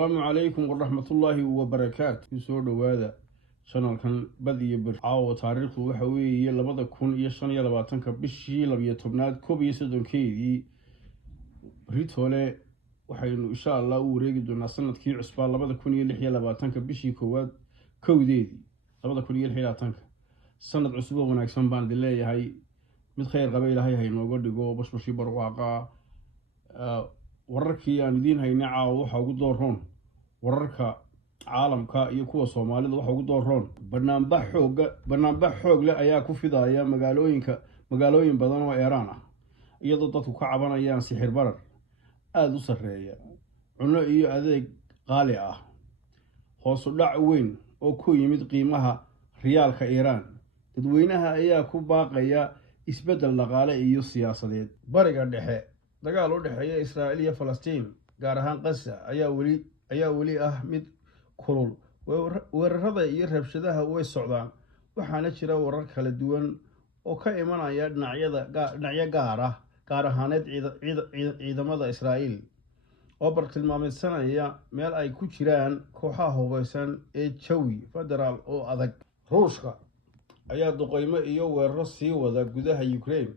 السلام عليكم ورحمة الله وبركاته. يسود هذا شنو كان بدي برعاو تاريخ وحوي يلا بدأ كون يشان يلا بعتنك بشي لبي تبنات كوبي يسدون كيدي بريت هلا وحين إن شاء الله وريجد ونصنت كي عصبان لبدأ كون يلا بعتنك بشي كواد كوديدي لبدأ كون يلا بعتنك سنة عصبة ونكسن باند الله هاي متخير قبيلة هاي نوجد جو بس بشي برواقة wararkii aan idiin haynay caawa waxa ugu dooroon wararka caalamka iyo kuwa Soomaalida waxa ugu dooroon banaanbax xoog leh ayaa ku fidaya magaalooyin badan oo Iiraan ah iyadoo dadku ka cabanayaan sixir barar aad u sareeya cunno iyo adeeg qaali ah hoos u dhac weyn oo ku yimid qiimaha riyaalka Iiraan dadweynaha ayaa ku baaqaya isbedel dhaqaale iyo siyaasadeed bariga dhexe dagaal u dhexeeya Israa'iil iyo Falastiin gaar ahaan Gaza ayaa wali ah mid kulul weerarada iyo rabshadaha way socdaan waxaana jira warar kala duwan oo ka imanaya dhinacyo gaar ahaaneed ciidamada Israa'iil oo bartilmaameedsanaya meel ay ku jiraan kooxaha hubeysan ee Jawi federaal oo adag Ruushka ayaa duqeymo iyo weeraro sii wada gudaha Ukraine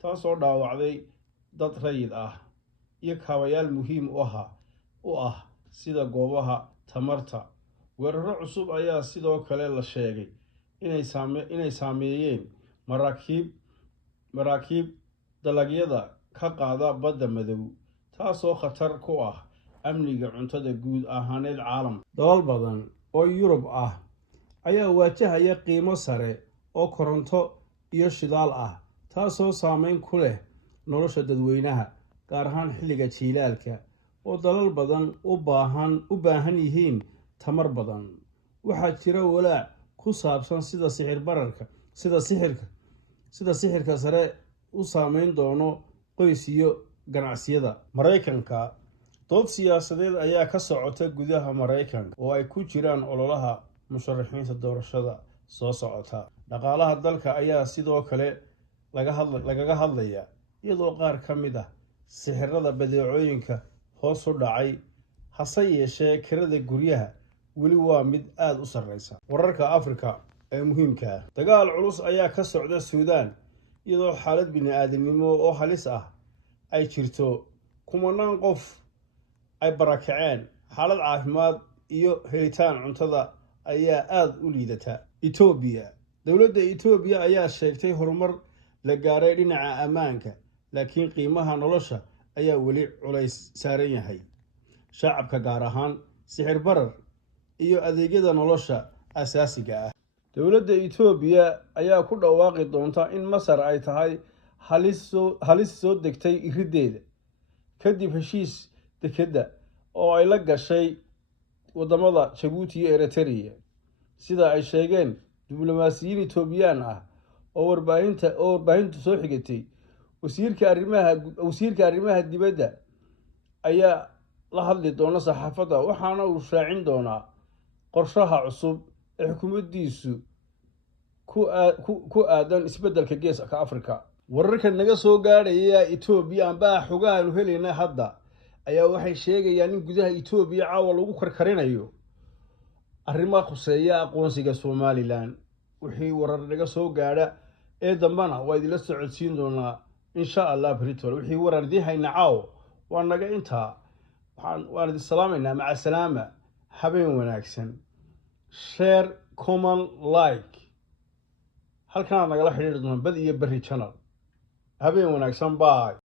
taasoo dhaawacday dad rayid ah iyo kaabayaal muhiim u ah sida goobaha tamarta weeraro cusub ayaa sidoo kale la sheegay inay saameeyeen maraakiib dalagyada ka qaada badda madow taasoo khatar ku ah amniga cuntada guud ahaaneed caalamka dalal badan oo Yurub ah ayaa waajahaya qiimo sare oo koronto iyo shidaal ah taasoo saameyn ku leh nolosha dadweynaha gaar ahaan xilliga jiilaalka oo dalal badan u baahan yihiin tamar badan waxaa jira walaac ku saabsan sida sixirka sare u saameyn doono qoys iyo ganacsiyada Mareykanka dood siyaasadeed ayaa ka socota gudaha Mareykanka oo ay ku jiraan ololaha musharaxiinta doorashada soo socota dhaqaalaha dalka ayaa sidoo kale lagaga hadlaya iyadoo qaar ka mid ah sixirada badeecooyinka hoos u dhacay hase yeeshee kirada guryaha weli waa mid aad u sareysa wararka Afrika ee muhiimka ah dagaal culus ayaa ka socda Suudaan iyadoo xaalad bini'aadanimo oo halis ah ay jirto kumanaan qof ay barakaceen xaalad caafimaad iyo helitaan cuntada ayaa aad u liidata dowladda Itoobiya ayaa sheegtay horumar la gaaray dhinaca ammaanka laakiin qiimaha nolosha ayaa weli culays saaran yahay shacabka gaar ahaan sixir barar iyo adeegyada nolosha asaasiga ah dowladda Itoobiya ayaa ku dhawaaqi doonta in Masar ay tahay halis soo degtay irideeda kadib heshiis dekeda oo ay la gashay wadamada Djibouti iyo Eritrea sida ay sheegeen diblomaasiyiin Itoobiyaan ah oo warbaahintu soo xigatay wasiirka arrimaha dibadda ayaa la hadli doona saxaafadda waxaana uu shaacin doonaa qorshaha cusub ee xukuumaddiisu ku aadan isbeddelka geeska Afrika wararka naga soo gaadhaya Itoobiya amba xogahan helayna hadda ayaa waxay sheegayaan in gudaha Itoobiya caawa lagu karkarinayo arrimaha khuseeya aqoonsiga Somaliland wixii warar naga soo gaadha ee dambana waa idin la socodsiin doonaa insha Allah britol wixii warar hayna caaw waa naga intaa waan idin salaameynaa maca salaama habeen wanaagsan share comment like halkaan nagala xiriir doona bad iyo bari channel habeen wanaagsan bye